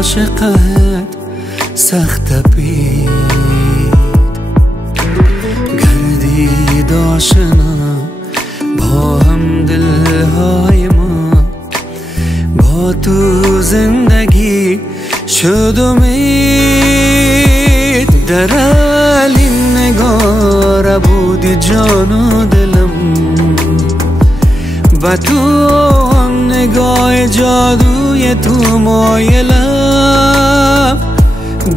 عاشقت سخت پید گردید آشنا با هم دلهای ما با تو زندگی شد امید در اولین نگاه بودی جان و دلم و تو آن نگاه جادوی تو مایلم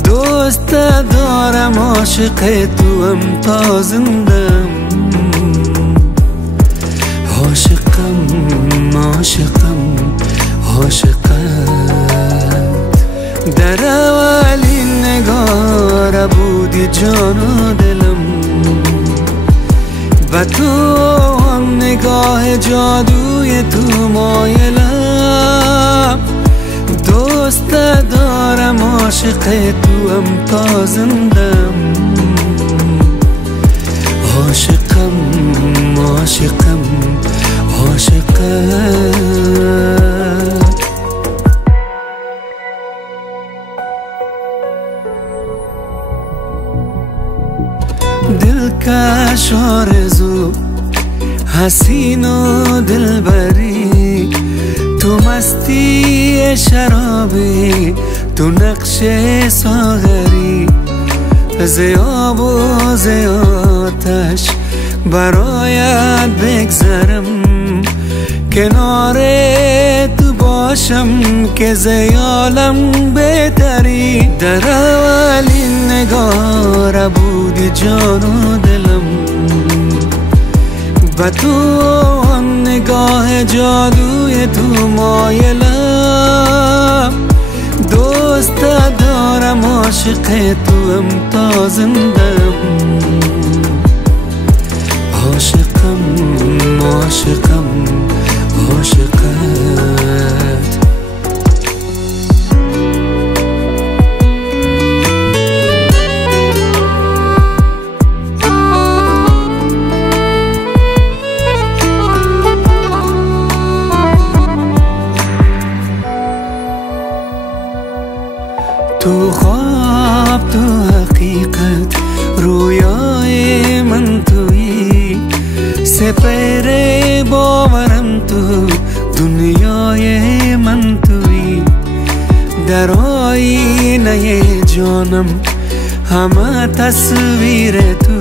دوست دارم عاشق تو هم تا زندم عاشقم عاشقم عاشقت در اولین نگاه بودی جان و دلم و تو آن نگاه جادوی تو مایلم دوست دارم عاشق تو هم تا زندم عاشقم عاشقم عاشقت دلکش آرزو حسین و دلبری تو مستی شرابی تو نقش ساغری زیاب و زیاتش برایت بگذرم کنار تو باشم که زیالم بهتری در اولین نگاه بودی جان و دلم و تو آن نگاه جادوی تو مایلم دوست دارم عاشق تو هم تا زندم عاشقم عاشقم عاشقت تو خواب تو حقیقت رویای من تویی سپر باورم تو دنیای من تویی در آینه جانم همه تصویر تو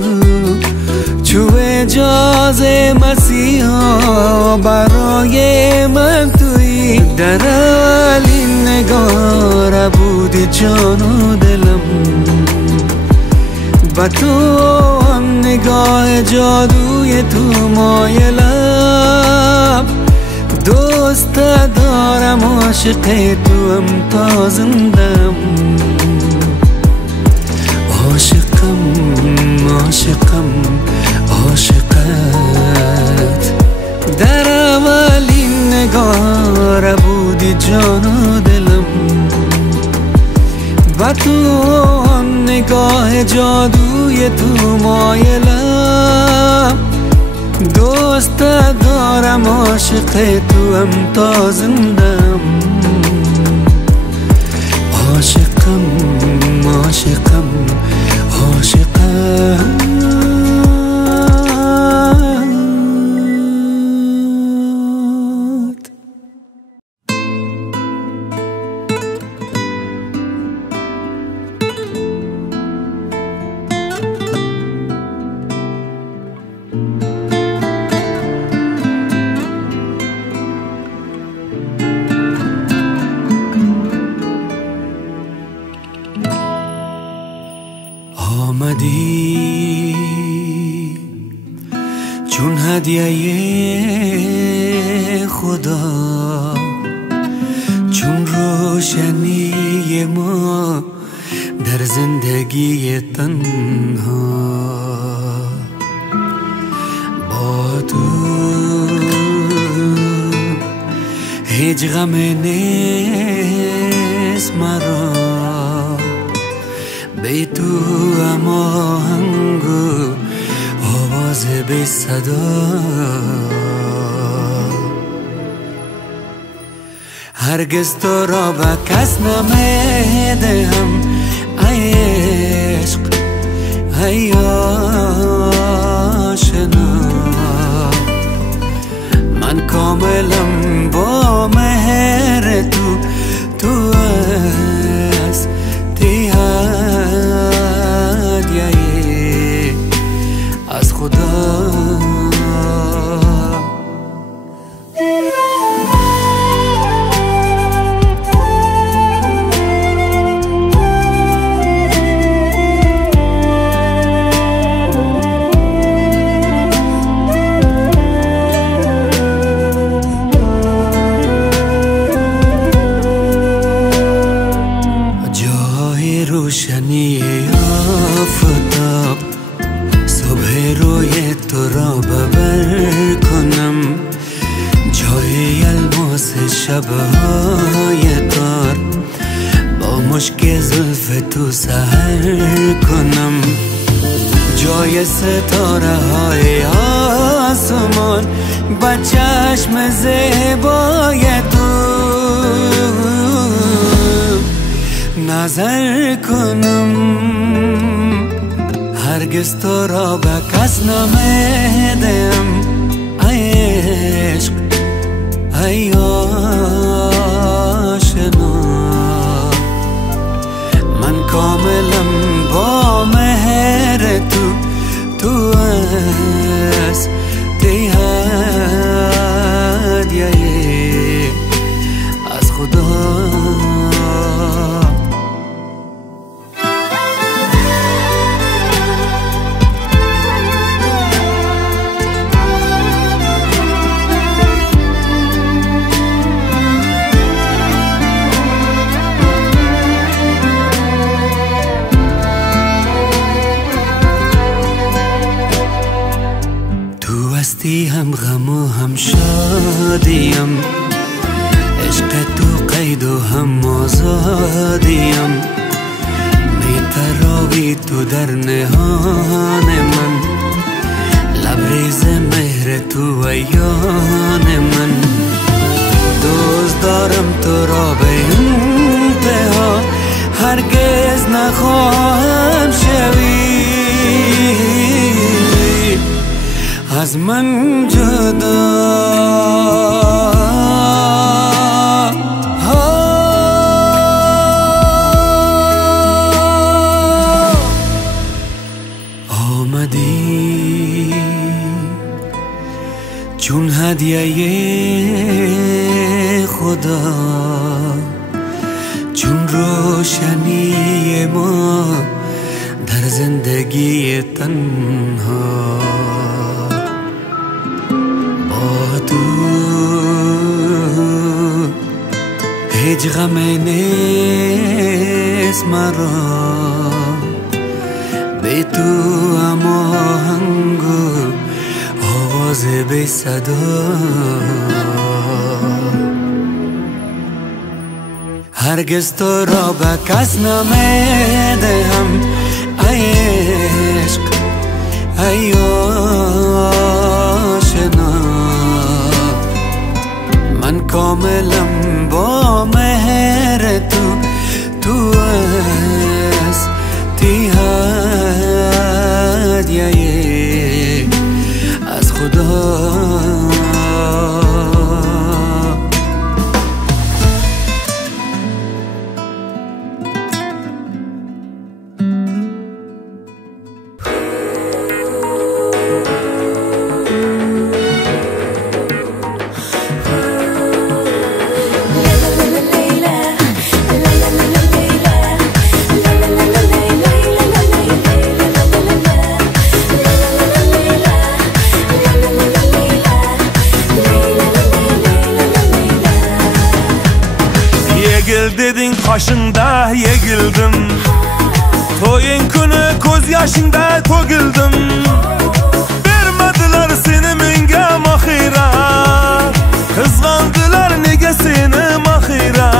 چو اجاز مسیحا برای من تویی در اولین نگاه بودی جان و دلم و تو آن نگاه جادوی تو مایلم دوست دارم عاشق تو هم تا زندم عاشقم عاشقم عاشقت در اولین نگاه بودی جان و دلم و تو آن نگاه جادوی تو مایلم دوست دارم عاشق تو هم تا زندم عاشقم عاشقم عاشقم آمدی چون هدیه خدا چون روشنی ما در زندگی تنها با تو هیچ غم نیست مرا بی تو اما هنگو آواز بی صدا هرگز تو را به کس نمیدهم ای عشق ای آشنا من کاملم با مهر تو هستی هدیه از خدا روشنی آفتاب صبح روی تو را ببر کنم جای الماس شبهای تار با مشک زلف تو سحر کنم جای ستاره های آسمان با چشم زیبای تو نظر کنم هرگز تو را به کس نمیدم ای عشق ای آشنا من کاملم با مهر تو هستی هدیه از خدا هم غم و هم شادیم عشق تو قید و هم آزادیم میتراوی تو در نهان من لبریز مهر تو ایان من دوست دارم تو را به انتها هرگز نخواهم شوی از من جدا آمدی چون هدیه خدا چون روشنی ما در زندگی تنها هیچ غم نیست مرا به تو هماهنگ و آواز بی صدا هرگز تو را به کس نمیدهم ای عشق ای آشنا من کاملم با مهر تو هستی هدیه از خدا Dedin kaşında yegildim Toyun günü koz yaşında togildim Vermediler seni minge mahira Kızgandılar nege seni mahira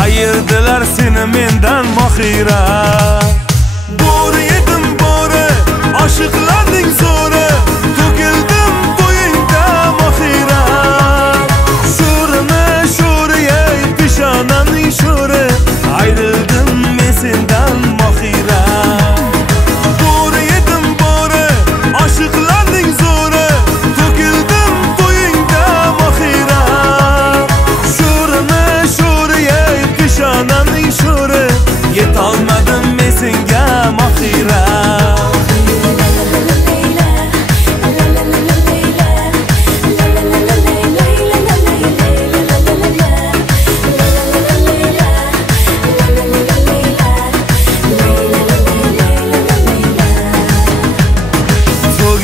Ayırdılar seni menden mahira Doğru yedim doğru aşıklardın zoru Togildim toyunda mahira Şurunu şuru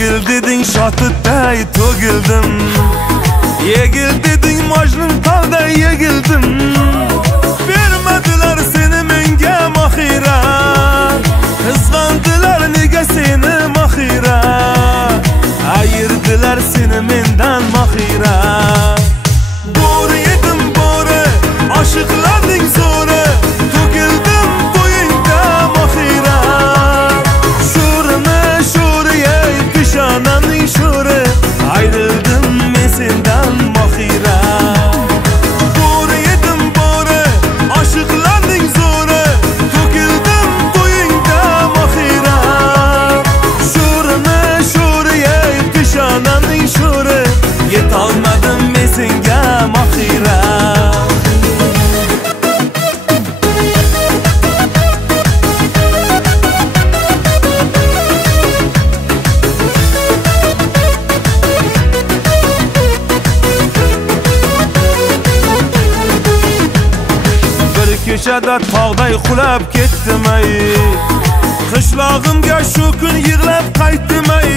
Togil deding shotitday togildim. Yegil deding majnun tog'da yegildim. Bermadilar seni menga mahira. Qizg'andilar nega seni mahira. Ayirdilar seni mendan mahira. Bo'ri yedim bo'ri, oshiqlarning zo'ri. To'kildim to'yingda mahira. Sho'rimi sho'ri ey peshonamning sho'ri. Ayrildim men sendan mahira. Bo'ri yedim bo'ri, oshiqlarning zo'ri. To'kildim to'yingda mahira. Sho'rimi sho'ri ey peshonamning sho'ri. Yetolmadim men senga mahira. Kechada tog'day qulab ketdim ay. Qishlog'imga shu kun yig'lab qaytdim ay.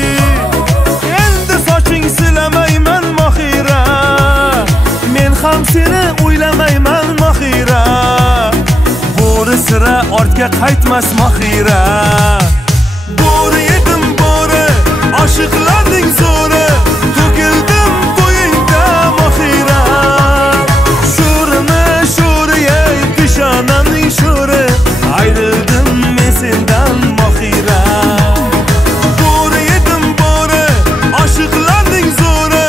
Endi soching silamayman mahira. Men ham seni o'ylamayman mahira. Bo'ri sira ortga qaytmas mahira. Bo'ri yedim bo'ri, oshiqlarning zo'ri. To'kildim to'yingda mahira. Sho'rimi sho'ri ey peshonamning sho'ri. Ayrildim men sendan mahira. Bo'ri yedim bo'ri, oshiqlarning zo'ri.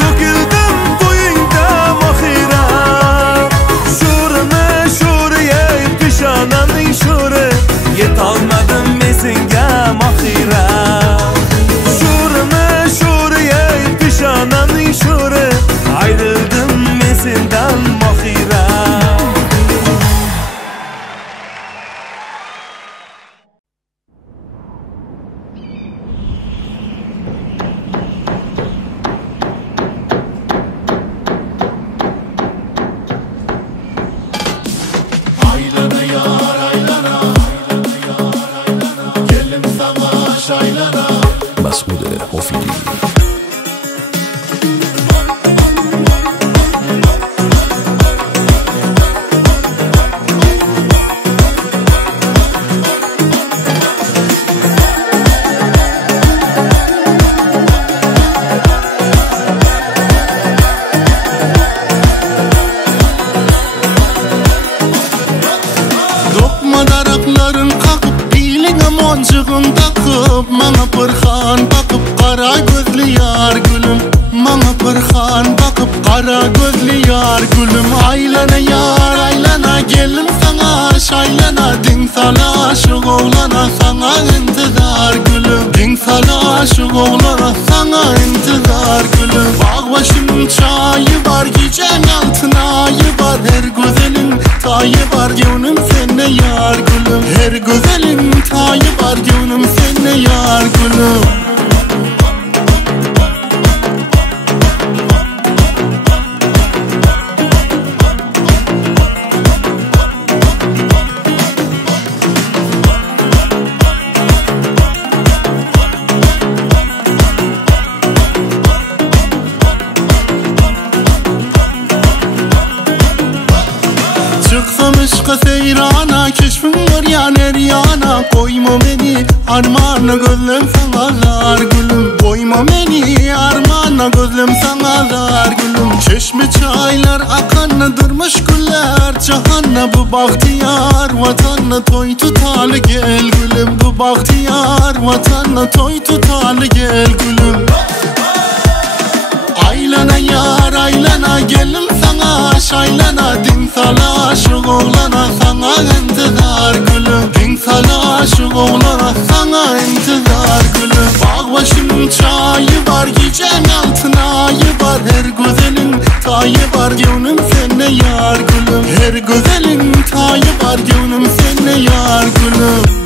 To'kildim to'yingda mahira. Sho'rimi sho'ri ey peshonamning sho'ri. Yetolmadim men senga mahira. Sho'rimi sho'ri ey peshonamning sho'ri. Ayrildim men sendan mahira. Aylana yar aylana, gelim sana şaylana. مسعود مفیدی. Dokma darakların kakıp, diline moncığın takıp. Mana pırhan bakıp, kara gözlü yar gülüm. Mana pırhan bakıp, kara gözlü yar gülüm. Aylana yar aylana, gelin sana şaylana. Din sana şu oğlana, sana intizar gülüm. Din sana şu oğlana, sana intizar gülüm. Bağ başım çayı var, gecen altına ayı var. Her güzelin tayı var, gönlüm sene yar gülüm. Her güzelin tayı var, gönlüm sene yar gülüm. Çıksam ışka seyrana, keşfim var ya neryana. Koyma beni armağana, gözlüm sanalar gülüm. Koyma beni armağana, gözlüm sanalar gülüm. Çeşme çaylar akanna, durmuş güller cahanna. Bu bahtiyar vatanna, toy tutalı gel gülüm. Bu bahtiyar vatanna, toy tutalı gel gülüm. Aylana yar aylana, gelim sana şaylana. Din sala şu oğlana, sana intizar gülüm. Din sala şu oğlana, sana intizar gülüm. Bağ başım çayı var, gecen altına ayı var. Her güzelin tayı var, gönlüm sene yar gülüm. Her güzelin tayı var, gönlüm sene yar gülüm.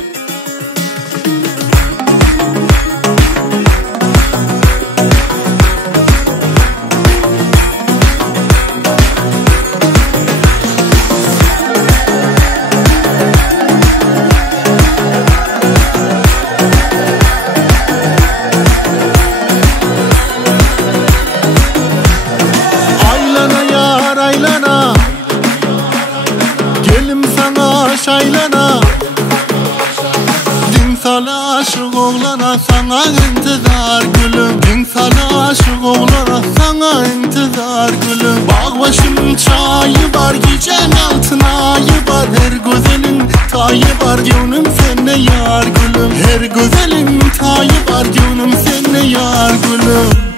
sal aşık oğlana sana intizar gülüm Bin sal aşık oğlana sana intizar gülüm Bağ başının çayı var gecen altın ayı var Her güzelin tayı var gönlüm senne yar gülüm Her güzelin tayı var gönlüm senne yar gülüm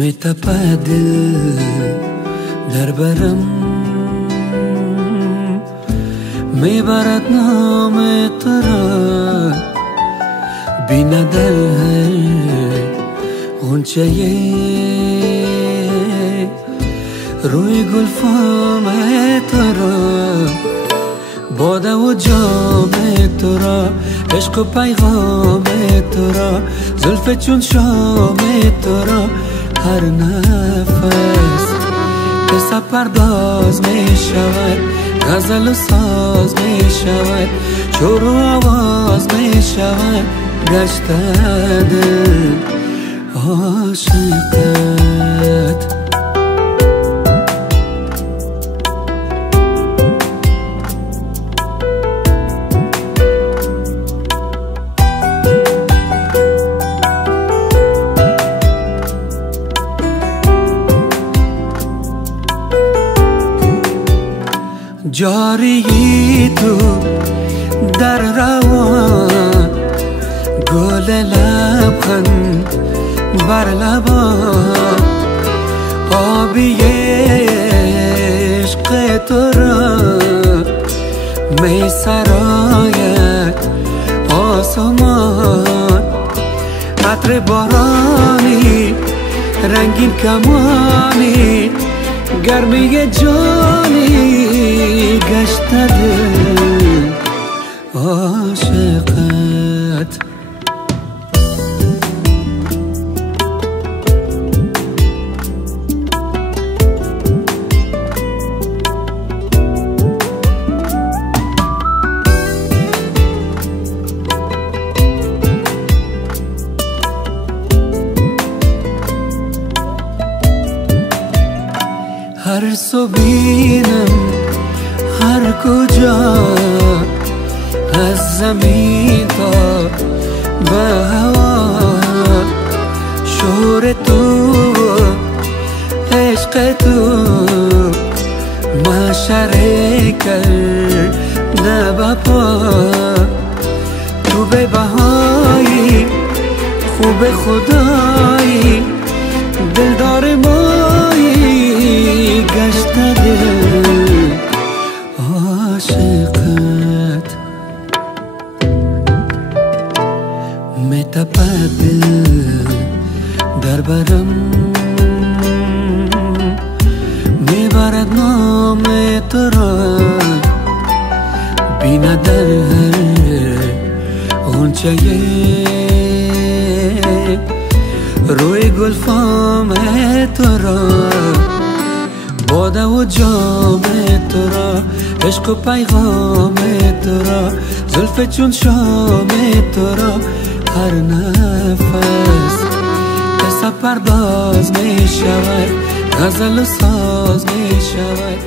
में तपा दिल در برم میبرد نام تو را بینه در غنچه روی گلفام تو را باده و جام تو را عشق و پیغام تو را زلف چون شام تو را هر نفس قصه پرداز می شود غزل و ساز می شود شور و آواز می شود گشته دل عاشقت جاری تو در روان گل لبخند بر لبان آبی عشق تو را می سراید آسمان عطر بارانی رنگین کمانی گرمی جانی گشته دل عاشقت هر صبحینم هر کجا از زمین تا به هوا شور تو عشق تو معشره کرده بپا تو به بهایی خوب خدایی دلدار مایی گشته دل عاشقت میتپد دل در برم میبرد نام تو را بینه در غنچه روی گلفام تو را باده و جام تو را عشق و پیغام تو را زلف چون شام تو را هر نفس قصه پرداز می شود غزل و ساز می شود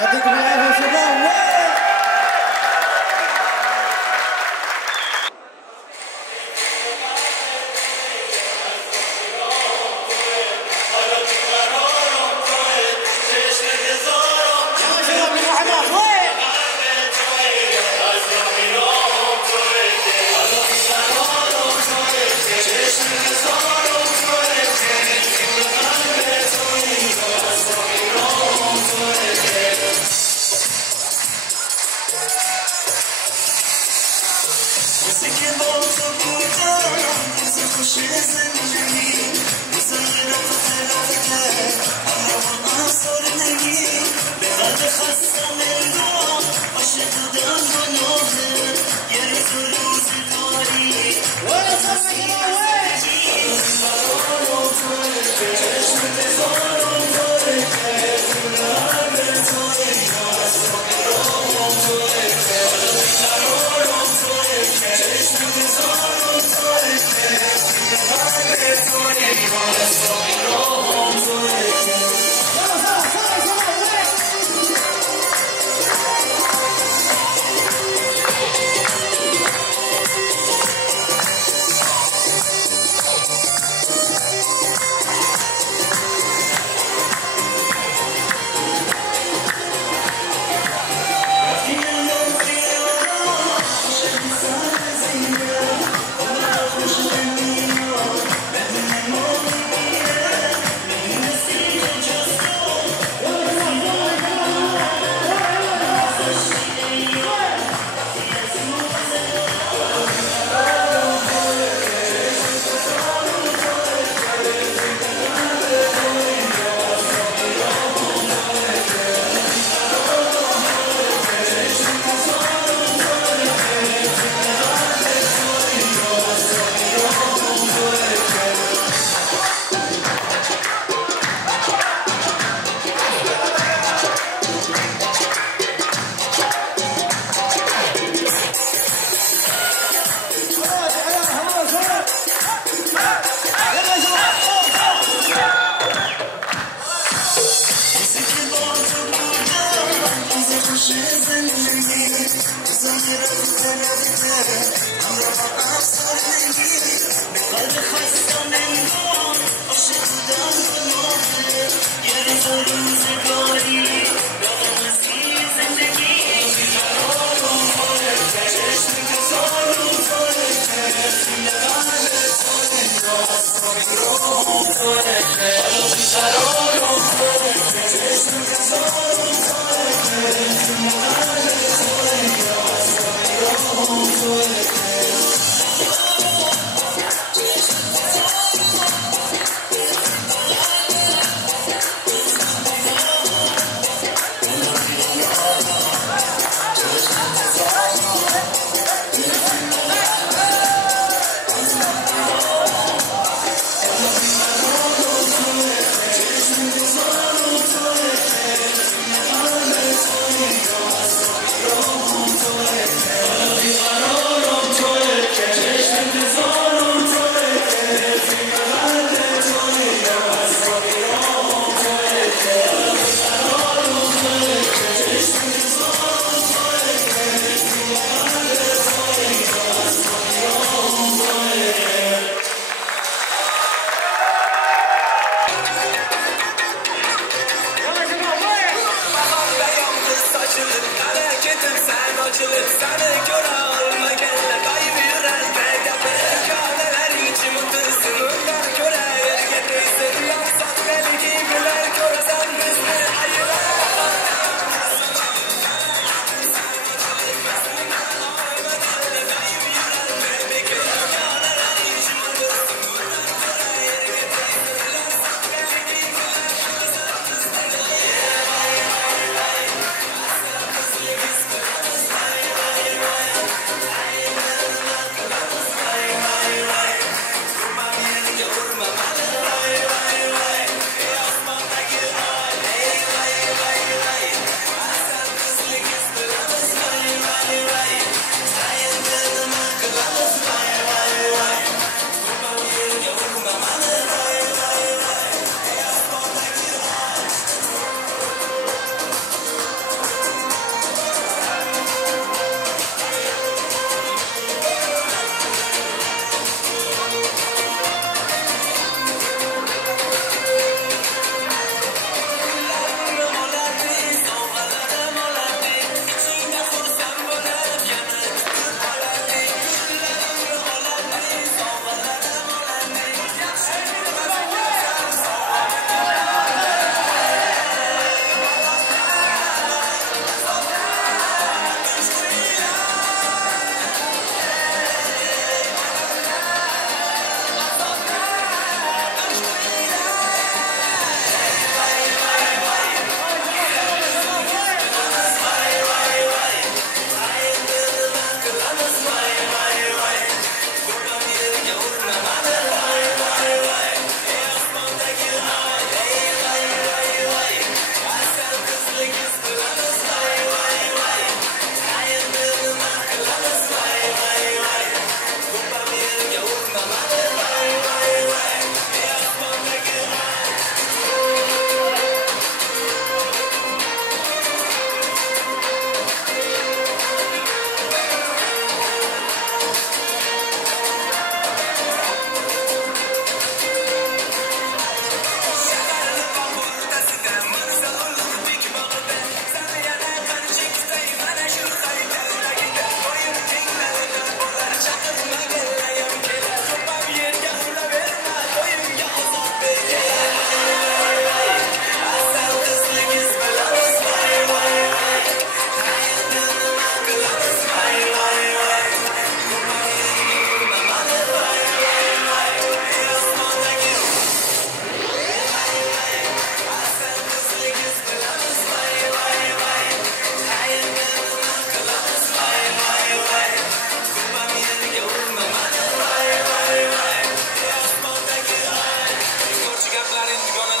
يعطيكم العافيه شباب.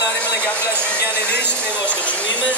otalarım bilan gaplashib yurganingni eshitmay boshqa tushundingmi?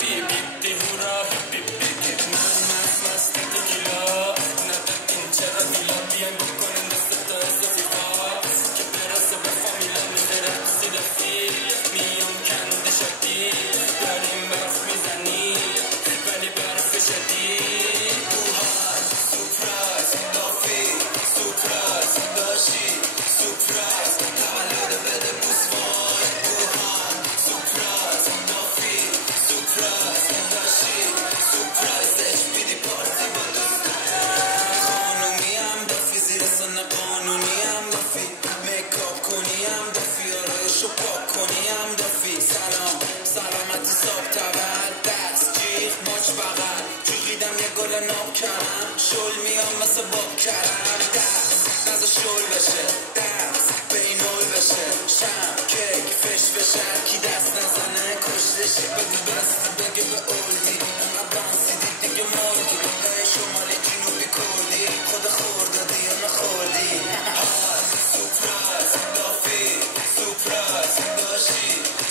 حبيبي گل ناب کردم شل میام مثل باب کردم دست نزا شل بشه دست بینول بشه شم کیک فش بشه کی دست نزنه کشتشه بگو بسته بگه به اولدی انقدر بانسیدی دیگه مردی های شمالی جنوبی کردی خود خوردادی یا نخوردی سپرایز لافی سپرایز داشی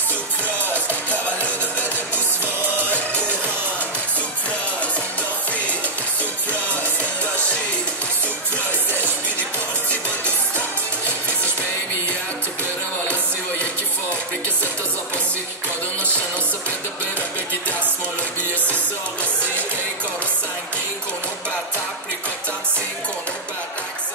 سپرایز تولد بده بوسوار بوهان سپرایز لافی سپرایز داشی سپرایز بیدی پارتی با دوستم فیزش بیبی تو بره والا سی و یکی فابریک ستا زاپاسی کادو ناشناسه بده بره بگی دستمالا بیه سیزه آقاسی ای کارو سنگین کن و بد تبریکا تمسین کن و بد عکس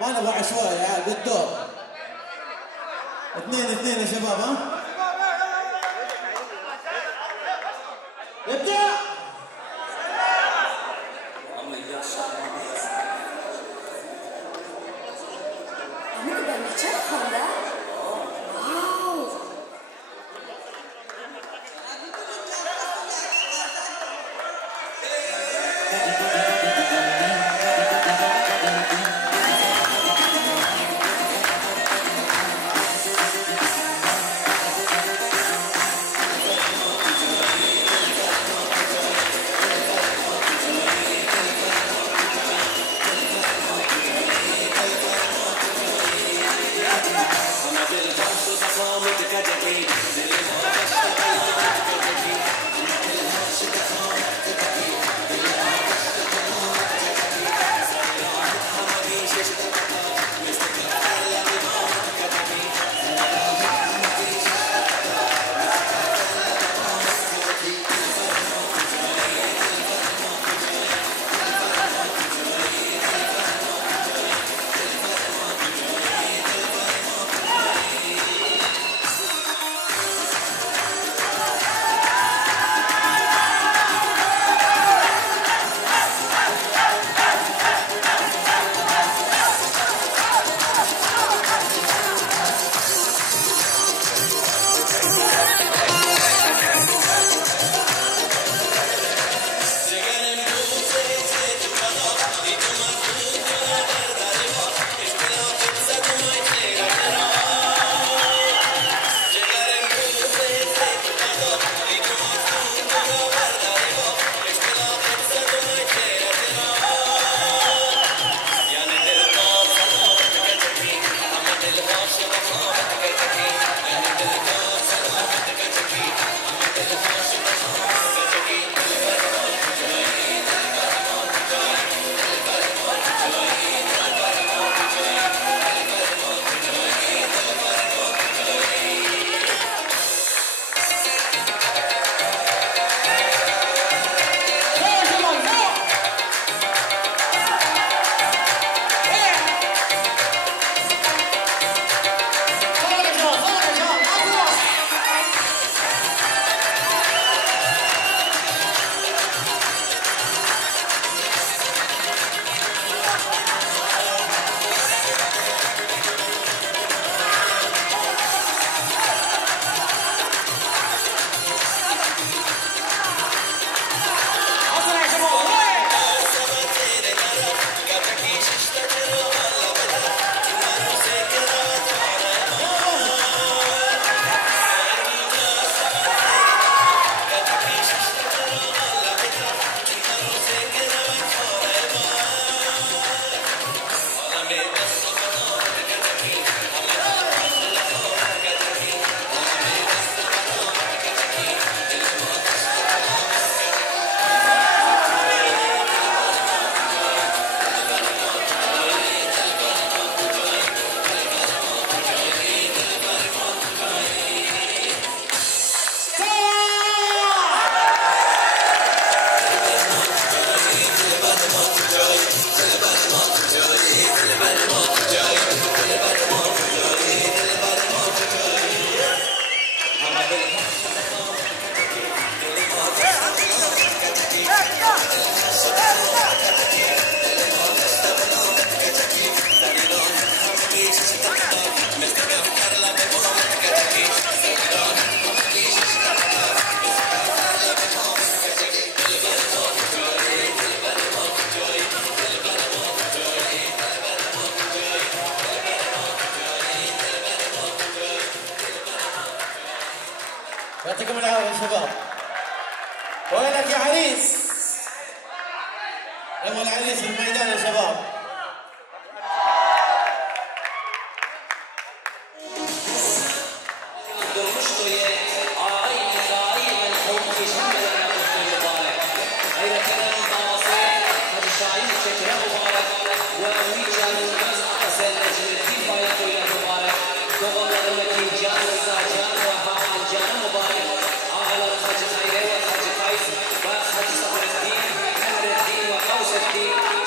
ما نبغى عشوائي يا عيال بالدور. 2-2 يا شباب ها؟ ابدأ. Kamu udah baca Honda? Wow. يعطيكم العافية يا شباب. وينك يا عريس؟ نبغى العريس في الميدان يا شباب.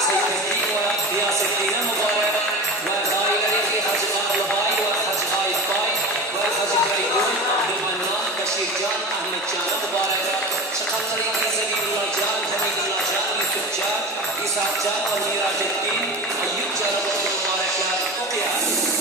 Say sanatçı Ali Rajettin, Ayyub Jalal mübarekler okuyar.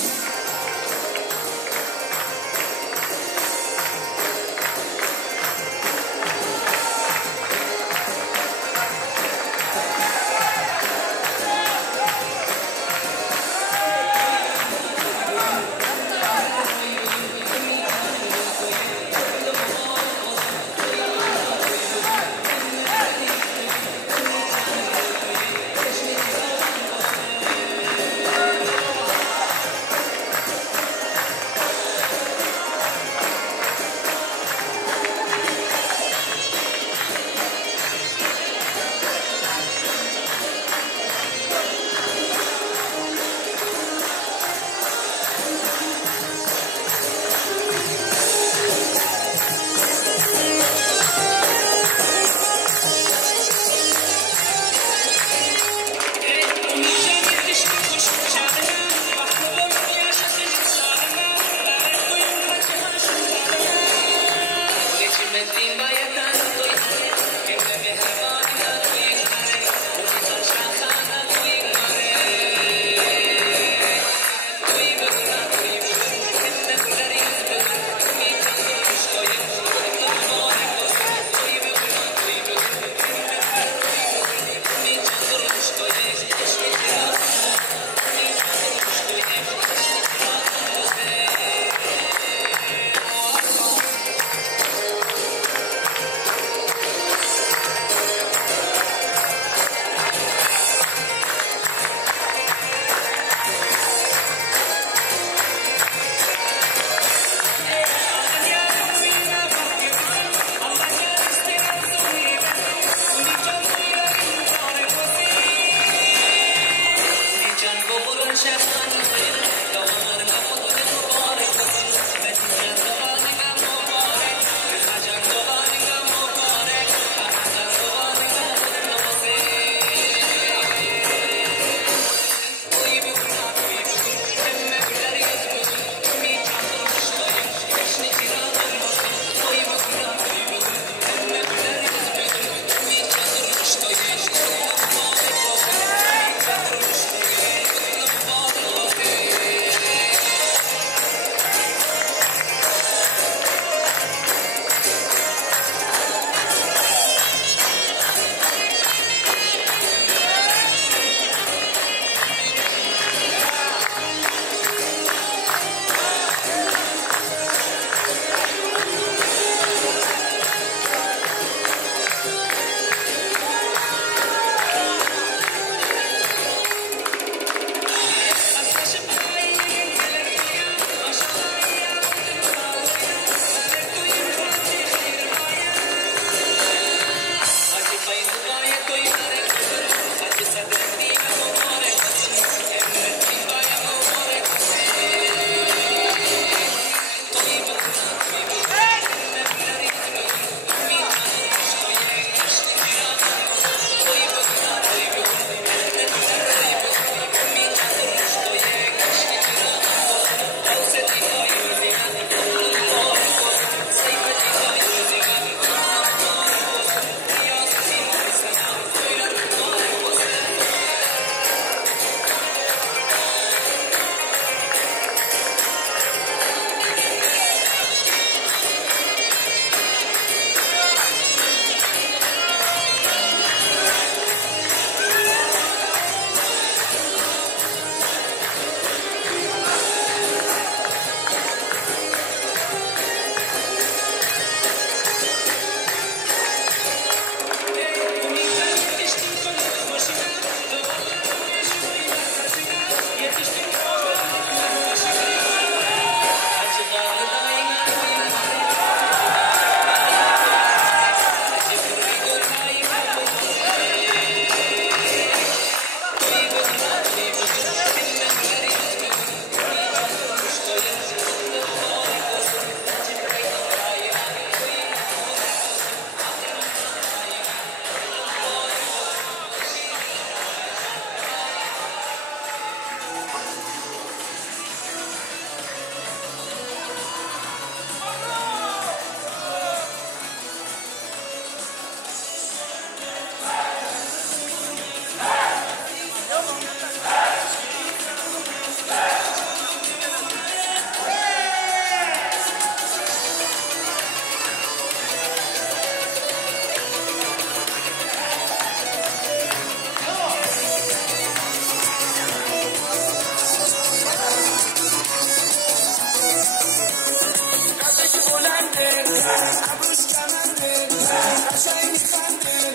قشنگ میخندین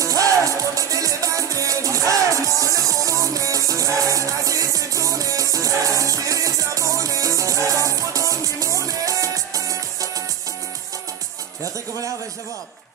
با دل بندین مال خوبونست عزیزتونست شیرین زبونست با خودم میمونه. يعطيكم العافية يا شباب.